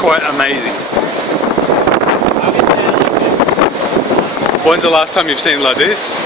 quite amazing. When's the last time you've seen like this?